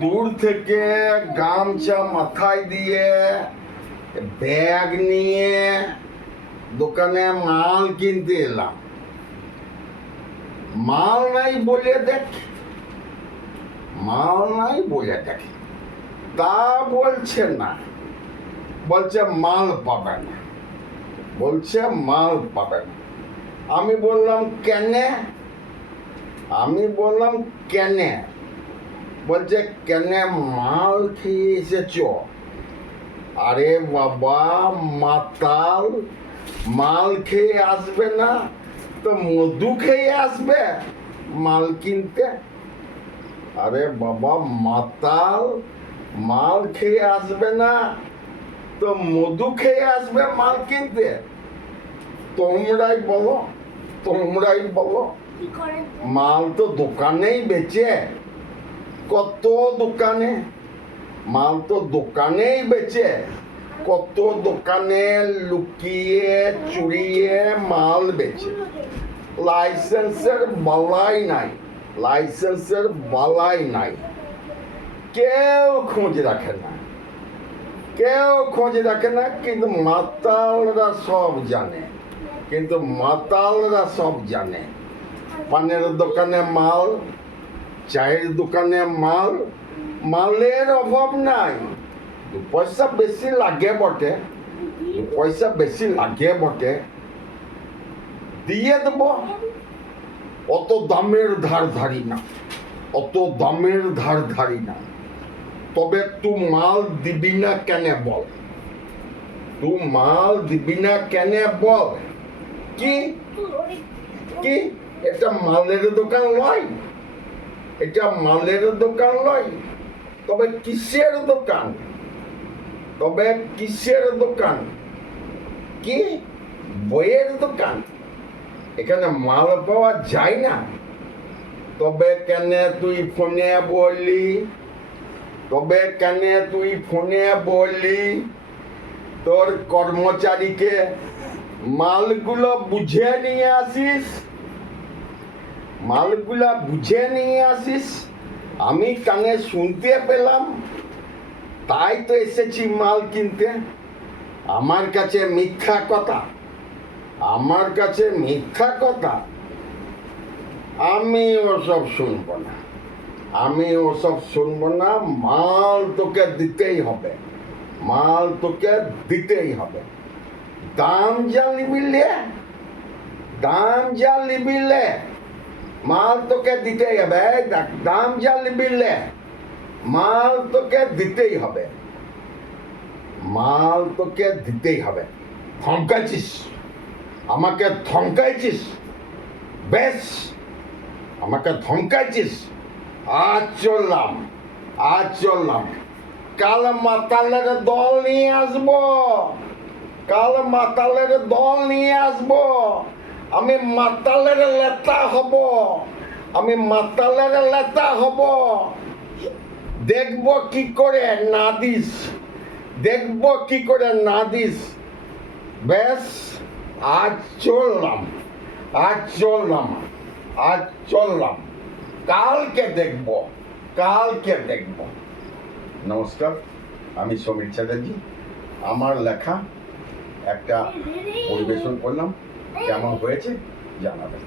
দূর থেকে গামছা মাথায় দিয়ে, ব্যাগ নিয়ে দোকানে মাল কিনতে এলাম। মাল নাই বলে দেখ, মাল নাই বলে দেখ। তা বলছে না, বলছে মাল পাবে না, বলছে মাল পাবে না। আমি বললাম, কেনে? আমি বললাম, কেনে? বলছে কেনে মাল খেয়ে এসেছ আরে বাবা মাতাল মাল খেয়ে আসবে না তো মধু খেয়ে আসবে মাল কিনতে? আরে বাবা মাতাল মাল খেয়ে আসবে না তো মধু খেয়ে আসবে মাল কিনতে? তোমরাই বলো তোমরাই বলো মাল তো দোকানেই বেচে। কত দোকানে, মাল তো দোকানেই বেচে। কত দোকানে লুকিয়ে, চুরিয়ে মাল বেচে। লাইসেন্সের বালাই নাই, লাইসেন্সের বালাই নাই। কেউ খোঁজ রাখে না। কেউ খোঁজ রাখে না, কিন্তু মাতালরা সব জানে। কিন্তু মাতালরা সব জানে। পানের দোকানে মাল চায়ের দোকানে মাল, মালের অভাব নাই। দু পয়সা বেশি লাগে বটে দু পয়সা বেশি লাগে বটে। দিয়ে দেব, অত দামের ধার ধারি না, অত দামের ধার ধারি না। তবে তু মাল দিবি না কেন বল? তু মাল দিবি না কেন বল? কি? কি? এটা মালের দোকান নয়। এটা মালের দোকান নয়, তবে কিসের দোকান? তবে কিসের দোকান? কি? বইয়ের দোকান? এখানে মাল পাওয়া যায় না। তবে কেন তুই ফোনে বললি? তবে কেন তুই ফোনে বললি? তোর কর্মচারীকে মালগুলো বুঝে নিয়ে আসিস? মালগুলা বুঝে নিয়ে আসিস। আমি কানে শুনতে পেলাম, তাই তো এসেছি মাল কিনতে। আমার কাছে মিথ্যা কথা, আমার কাছে মিথ্যা কথা। আমি ওসব শুনব না, আমি ওসব শুনব না, মাল তোকে দিতেই হবে, মাল তোকে দিতেই হবে। দাম যা নিবিলে দাম যা নিবিলে মাল তোকে দিতেই হবে। দাম যা নিবিলে মাল তোকে দিতেই হবে। মাল তোকে দিতেই হবে। ধমকাইছিস আমাকে ধমকাইছিস বেশ, আমাকে ধমকাইছিস আজ চললাম আজ চললাম। কাল মাতালের দল নিয়ে আসব। কাল মাতালের দল নিয়ে আসব। আমি মাতালের লেতা হব। আমি মাতালের লেতা হব। দেখব কি করে না দিস দেখব কি করে না দিস বেশ আজ চললাম। আজ চললাম। আজ চললাম। কালকে দেখব। কালকে দেখব। নমস্কার, আমি সমীর চ্যাটার্জি। আমার লেখা একটা পরিবেশন করলাম। কেমন হয়েছে জানাবেন।